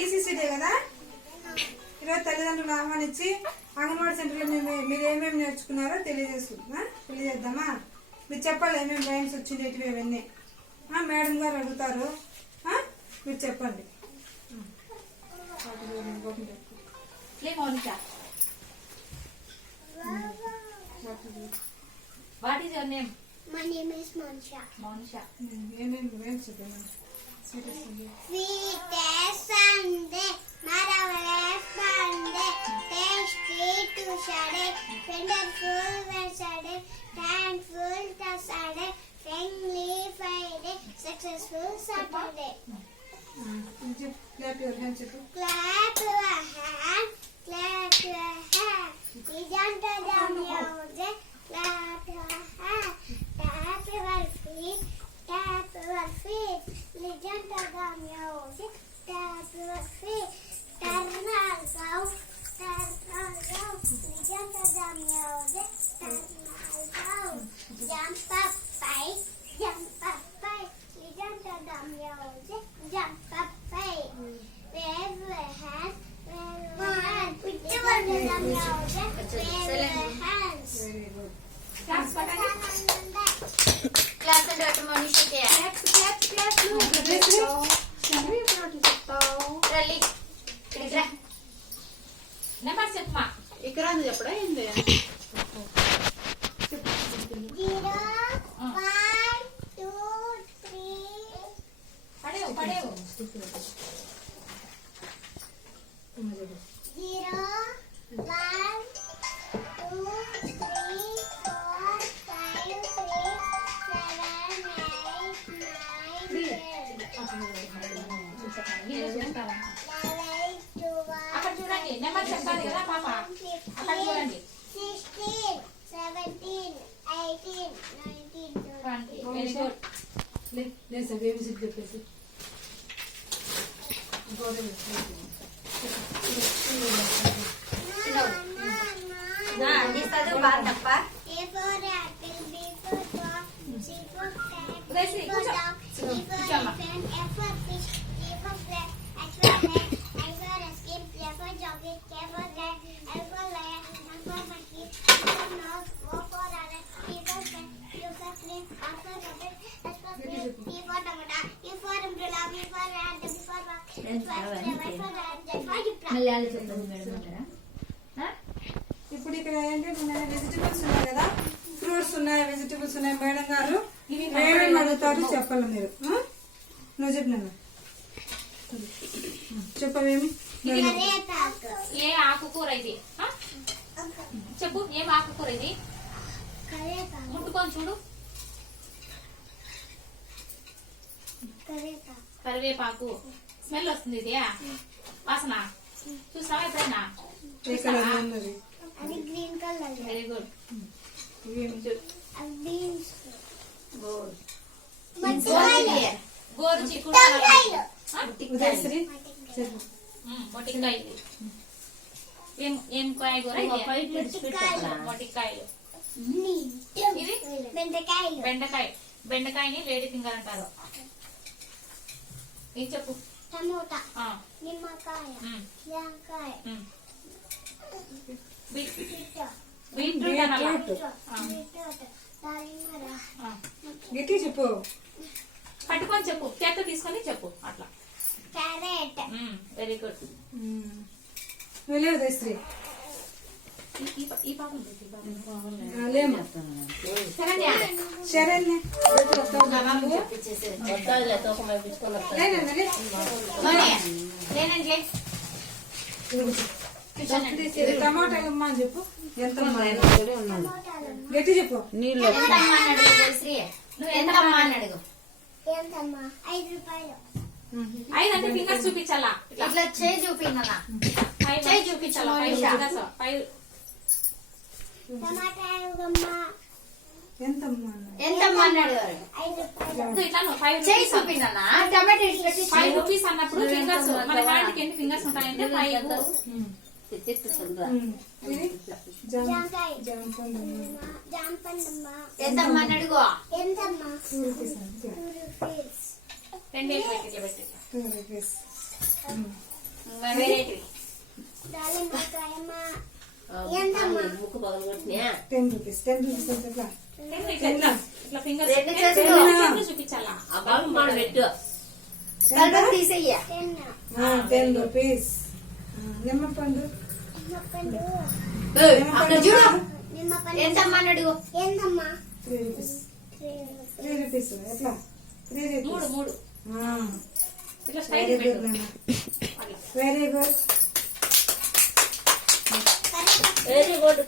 ECC day కదా. ఈరోజు తల్లిదండ్రులు ఆహ్వానించి అంగన్వాడీ సెంటర్లో మీరు ఏమేమి నేర్చుకున్నారో తెలియజేద్దామా. మీరు చెప్పాలి ఏమేమి రైమ్స్ వచ్చిండేటివి ఇవన్నీ. మేడం గారు అడుగుతారు, మీరు చెప్పండి. What is your name? My name is Monisha. Monisha. Sweetest Sunday, marvelous Sunday, tasty to Saturday, wonderful Saturday, thankful to Saturday, friendly Friday, successful Saturday. Clap your hands. Clap your hands. Clap your hands. Isn't that the music? Clap your hands. Tap your feet. Tap your feet. Listen to the music. Tap your feet. Turn around. Turn around. Listen to the music. Turn around. Jump up, fight. Jump up, fight. Listen to the music. Jump up, fight. Wave your hands. Wave your hands. Listen to the music. Wave your hands. Very good. Clap and do Monisha ke. Clap. Rally. Ikra. Number చెప్పమా. ఇక్కడ ఉంది చెప్పడా ఏంది? 0 1 2 3 పడేవు 0 1 2 3 4 5 6 7 8 9 10 అక్కడ చూడండి number చెప్పాలి కదా పాప. అక్కడ చూడండి 16 17 18 19 20. Very good. లేదు బేబీ చెప్పేసి నీ చదువు బాగా తప్ప. A for apple, B for dog, C for cat, D Leslie, for కూర్చో. dog, E for కూర్చోమ్మా. elephant, F for fish, G for flag, H for hat, I for escape, J for jockey, K for cat, L for lion, M for monkey, N for nose, O for rabbit, P for pen, U for flame, R for rabbit, S for flame, T for tomato, U for umbrella, V for rat, W for rock, X for Y for rat, Z for zebra. మళ్ళీ వాళ్ళు చెప్పండి madam అంటారా? ఇప్పుడు ఇక్కడ ఏంటి vegetables ఉన్నాయి కదా, fruits ఉన్నాయి, వెజిటబుల్స్ ఉన్నాయి. మేడం గారు ఏమేమి అడుగుతారు చెప్పాలి మీరు. నువ్వు చెప్పినా చెప్పవేమి. కరేపాకు, ఏ ఆకుకూర ఇది? చెప్పు, ఏం ఆకుకూర ఇది? కరేపాకు, ముట్టుకొని చూడు. కరేపాకు, కరివేపాకు. స్మెల్ వస్తుంది ఇది వాసన. చూసావా ఎప్పుడైనా? ఏ కలర్ ఉన్నది? అది గ్రీన్ కలర్, వెరీ గుడ్. అది బీన్స్, గోరు చిక్కుడు ఉదయశ్రీ చెప్పు. మొటికాయలు. ఏం కాయగూర ఇది? మొటికాయలు. ఇది బెండకాయలు, బెండకాయని లేడీ ఫింగర్ అంటారు. ఇది చెప్పు. టమోటా, నిమ్మకాయ, జాంకాయ, బీట్రూట్ అనాలా? దానిమ్మర, గట్టి చెప్పు. పట్టుకొని చెప్పు, చేత్తో తీసుకొని చెప్పు అట్లా. Carrot, very good. వెళ్ళే ఉదయశ్రీ ఈ పాపం లేము శరణ్య. శరణ్య లేనండి. టమాటా అమ్మా అని చెప్పు. ఎంత గట్టి చెప్పు. నీళ్ళు నువ్వు ఎంత అమ్మా అని అడుగు. ఏంటమ్మా? 5 రూపాయలు. 5 అంటే ఫింగర్స్ చూపించాలా? ఇట్లా చేయి చూపించాలా? 5 చేయి చూపించాలా? 5 టమాటా అమ్మా, ఎంతమ్మా? ఎంతమ్మా అన్నాడు? 5 రూపాయలు. ఇట్లా 5 చేయి చూపించాలా? టమాటా ఇట్లా పెట్టి 5 రూపీస్ అన్నప్పుడు ఫింగర్స్ మన హ్యాండ్కి ఎన్ని ఫింగర్స్ ఉంటాయంటే 5. ఇది జాంకాయ, జాంపండు. జాంపండమ్మా, ఎంతమ్మా అని అడుగు. ఎంతమ్మా? 2 రూపీస్. 2 రూపీస్. 2 పెట్టి 2 రూపీస్. వెరైటీ దానిమ్మకాయమ్మ ఎంతమ్మా? ముక్కు పగలు కొట్టినా 10 రూపీస్. 10 రూపీస్ అంటే ఎట్లా? ఇట్లా ఫింగర్స్ రెండు చేతులు. చూపించాలా? ఆ బాబు మాట పెట్టు. కలర్ తీసేయ్య. 10 రూపీస్. నిమ్మపండు నిమ్మపండు అక్కడ చూడు నిమ్మపండు ఎంతమ్మా అని అడుగు. ఎంతమ్మా? 3 రూపీస్. 3 3 రూపీస్ ఎట్లా? 3 రూపీస్. మూడు ఇట్లా స్టైల్ వెరీ పెట్టు గుడ్ అట్లా. Very good. Very good.